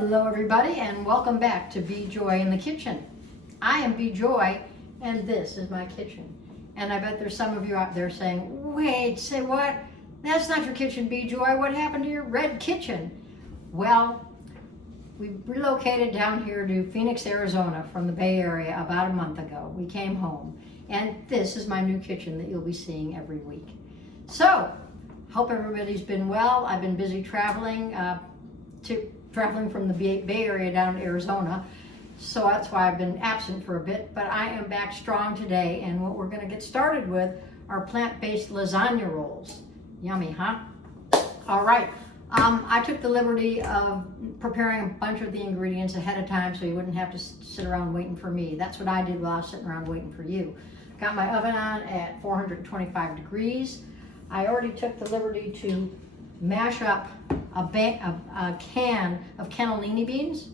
Hello everybody and welcome back to Be Joy in the Kitchen. I am Be Joy and this is my kitchen. And I bet there's some of you out there saying, wait, say what? That's not your kitchen, Be Joy. What happened to your red kitchen? Well, we relocated down here to Phoenix, Arizona from the Bay Area about a month ago. We came home and this is my new kitchen that you'll be seeing every week. So, hope everybody's been well. I've been busy traveling from the Bay Area down to Arizona. So that's why I've been absent for a bit, but I am back strong today. And what we're gonna get started with are plant-based lasagna rolls. Yummy, huh? All right, I took the liberty of preparing a bunch of the ingredients ahead of time so you wouldn't have to sit around waiting for me. That's what I did while I was sitting around waiting for you. Got my oven on at 425 degrees. I already took the liberty to mash up a can of cannellini beans.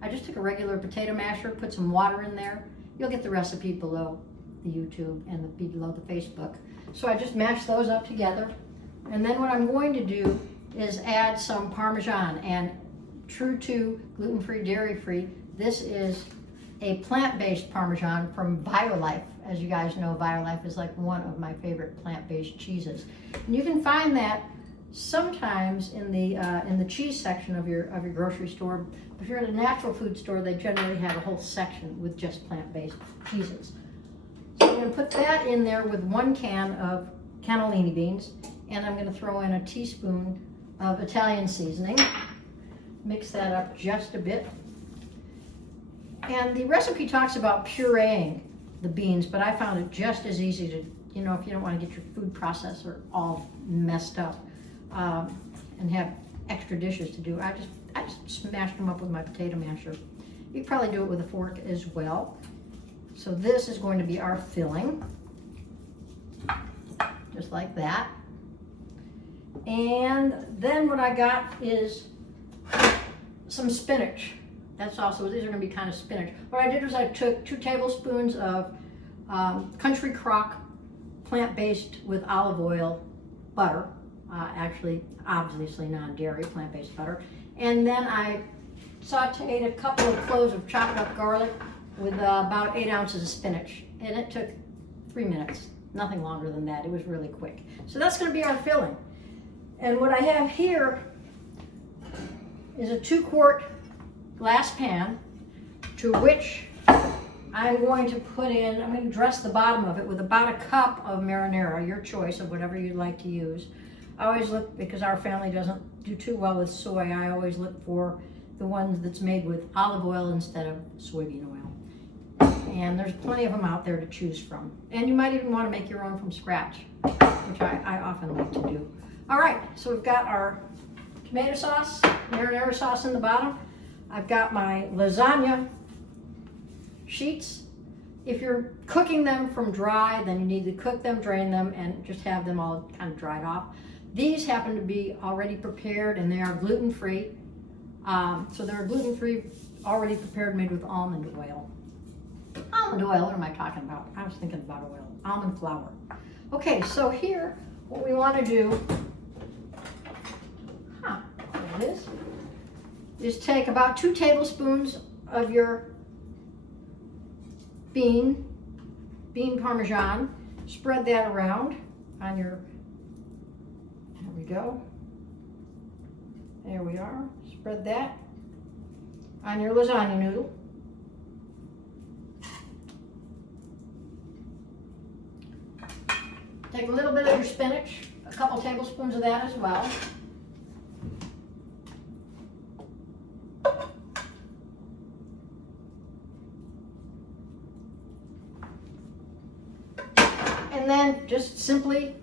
I just took a regular potato masher, put some water in there. You'll get the recipe below the YouTube and below the Facebook. So I just mashed those up together. And then what I'm going to do is add some Parmesan. And true to gluten-free, dairy-free, this is a plant-based Parmesan from Violife. As you guys know, Violife is like one of my favorite plant-based cheeses. And you can find that sometimes in the cheese section of your grocery store. If you're in a natural food store, they generally have a whole section with just plant-based cheeses. So I'm going to put that in there with 1 can of cannellini beans, and I'm going to throw in a teaspoon of Italian seasoning. Mix that up just a bit. And the recipe talks about pureeing the beans, but I found it just as easy to, you know, if you don't want to get your food processor all messed up and have extra dishes to do, I just smashed them up with my potato masher. You could probably do it with a fork as well. So this is going to be our filling, just like that. And then what I got is some spinach. That's also, these are going to be kind of spinach. What I did was I took 2 tablespoons of country crock plant-based with olive oil butter. Actually, obviously non-dairy, plant-based butter. And then I sauteed a couple of cloves of chopped up garlic with about 8 ounces of spinach. And it took 3 minutes, nothing longer than that. It was really quick. So that's gonna be our filling. And what I have here is a 2-quart glass pan to which I'm going to put in, I'm going to dress the bottom of it with about a cup of marinara, your choice of whatever you'd like to use. I always look, because our family doesn't do too well with soy, I always look for the one that's made with olive oil instead of soybean oil. And there's plenty of them out there to choose from. And you might even want to make your own from scratch, which I often like to do. All right, so we've got our tomato sauce, marinara sauce in the bottom. I've got my lasagna sheets. If you're cooking them from dry, then you need to cook them, drain them, and just have them all kind of dried off. These happen to be already prepared and they are gluten-free. So they're gluten-free, already prepared, made with almond oil. Almond oil, what am I talking about? I was thinking about oil. Almond flour. Okay, so here, what we want to do, there it is take about 2 tablespoons of your bean Parmesan, spread that around on your, there we go, there we are, spread that on your lasagna noodle. Take a little bit of your spinach, a couple tablespoons of that as well. And then just simply,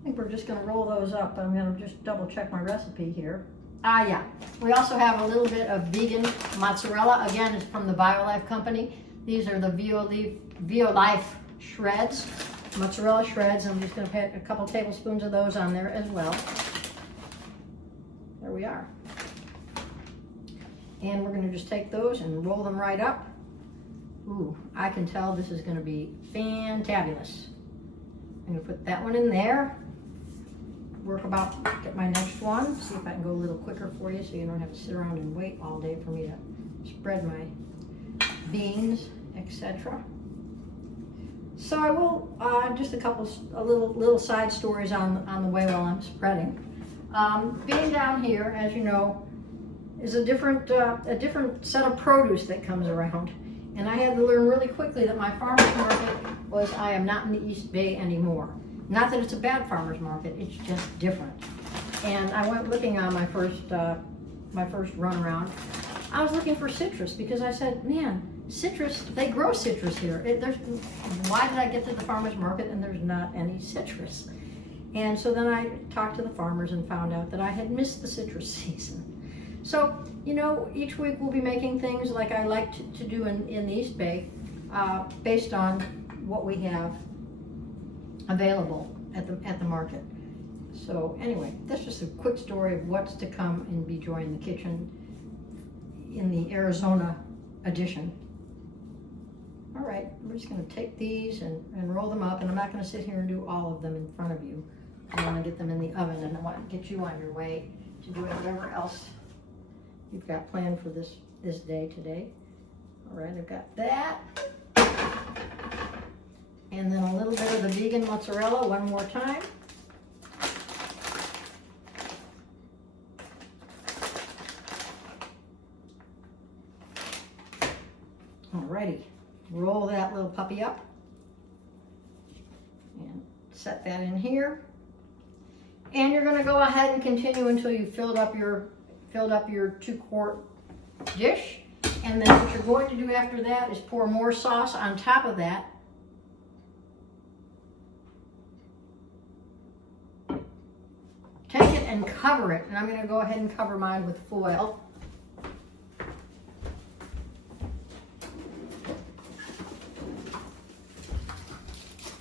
I think we're just going to roll those up. I'm going to just double check my recipe here. Yeah. We also have a little bit of vegan mozzarella. Again, it's from the Violife company. These are the Violife shreds, mozzarella shreds. I'm just going to put a couple tablespoons of those on there as well. There we are. And we're going to just take those and roll them right up. Ooh, I can tell this is going to be fantabulous. I'm going to put that one in there. get my next one, see if I can go a little quicker for you so you don't have to sit around and wait all day for me to spread my beans, etc. So I will, just a little side stories on the way while I'm spreading. Being down here, as you know, is a different set of produce that comes around. And I had to learn really quickly that my farmer's market was, I am not in the East Bay anymore. Not that it's a bad farmer's market, it's just different. And I went looking on my first run around. I was looking for citrus because I said, man, citrus, they grow citrus here. Why did I get to the farmer's market and there's not any citrus? And so then I talked to the farmers and found out that I had missed the citrus season. So, you know, each week we'll be making things like I like to do in the East Bay, based on what we have available at the market. So anyway, that's just a quick story of what's to come in Be Joy in the Kitchen in the Arizona edition. All right, I'm just going to take these and roll them up, and I'm not going to sit here and do all of them in front of you. I want to get them in the oven, and I want to get you on your way to doing whatever else you've got planned for this day today. All right, I've got that. And then a little bit of the vegan mozzarella one more time. Alrighty, roll that little puppy up and set that in here. And you're going to go ahead and continue until you filled up your 2-quart dish. And then what you're going to do after that is pour more sauce on top of that. Take it and cover it. And I'm going to go ahead and cover mine with foil.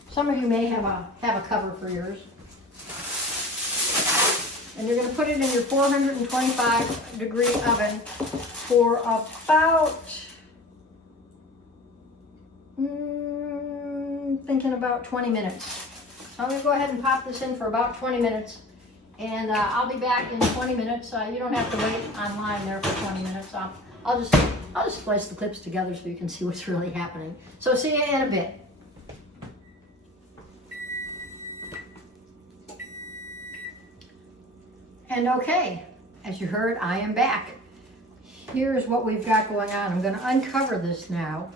Some of you may have a cover for yours. And you're going to put it in your 425-degree oven for about, thinking about 20 minutes. So I'm going to go ahead and pop this in for about 20 minutes. And I'll be back in 20 minutes. You don't have to wait online there for 20 minutes. I'll just splice the clips together so you can see what's really happening. So see you in a bit. And okay, as you heard, I am back. Here's what we've got going on. I'm going to uncover this now.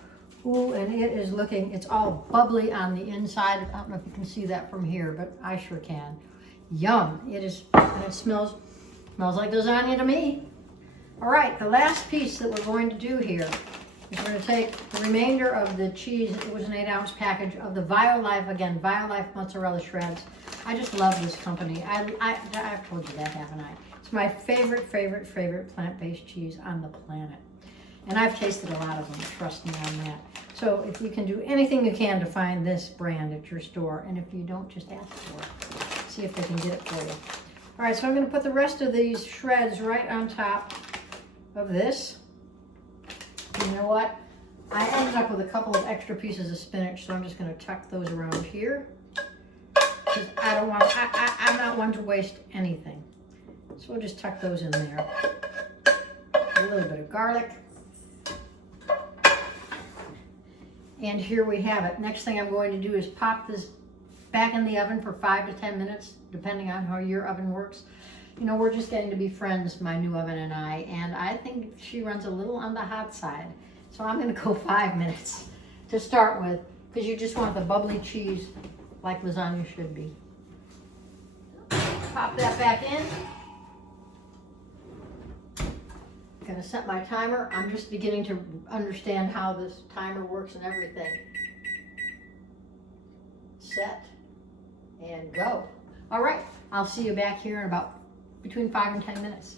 Ooh, and it is looking, it's all bubbly on the inside. I don't know if you can see that from here, but I sure can. Yum. It is, and it smells like lasagna to me. All right, the last piece that we're going to do here is we're going to take the remainder of the cheese. It was an 8-ounce package of the Violife, again, Violife mozzarella shreds. I just love this company. I've told you that, haven't I? It's my favorite plant-based cheese on the planet. And I've tasted a lot of them, trust me on that. So if you can do anything you can to find this brand at your store, and if you don't, just ask for it. See if they can get it for you. All right, so I'm going to put the rest of these shreds right on top of this. And you know what? I ended up with a couple of extra pieces of spinach, so I'm just going to tuck those around here. Because I don't want, I'm not one to waste anything. So we'll just tuck those in there. A little bit of garlic. And here we have it. Next thing I'm going to do is pop this back in the oven for 5 to 10 minutes, depending on how your oven works. You know, we're just getting to be friends, my new oven and I think she runs a little on the hot side. So I'm going to go 5 minutes to start with, because you just want the bubbly cheese like lasagna should be. Pop that back in. I'm going to set my timer. I'm just beginning to understand how this timer works and everything. Set and go. All right, I'll see you back here in about between 5 and 10 minutes.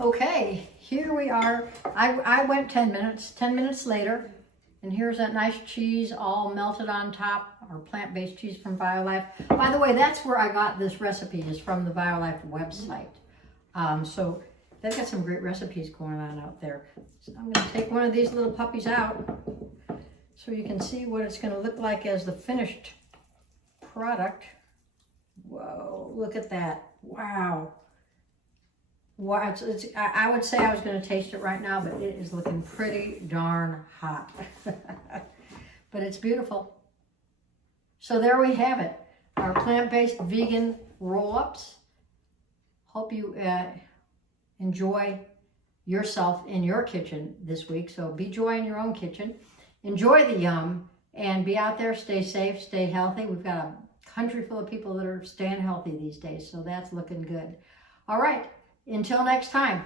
Okay, here we are. I went 10 minutes. 10 minutes later, and here's that nice cheese all melted on top, our plant-based cheese from Violife. By the way, that's where I got this recipe, is from the Violife website. So they've got some great recipes going on out there. So I'm going to take one of these little puppies out so you can see what it's going to look like as the finished product. Whoa, look at that. Wow. Wow, I would say I was going to taste it right now, but it is looking pretty darn hot. But it's beautiful. So there we have it. Our plant-based vegan roll-ups. Hope you enjoy yourself in your kitchen this week. So be joy in your own kitchen. Enjoy the yum and be out there. Stay safe, stay healthy. We've got a country full of people that are staying healthy these days, so that's looking good. All right. Until next time.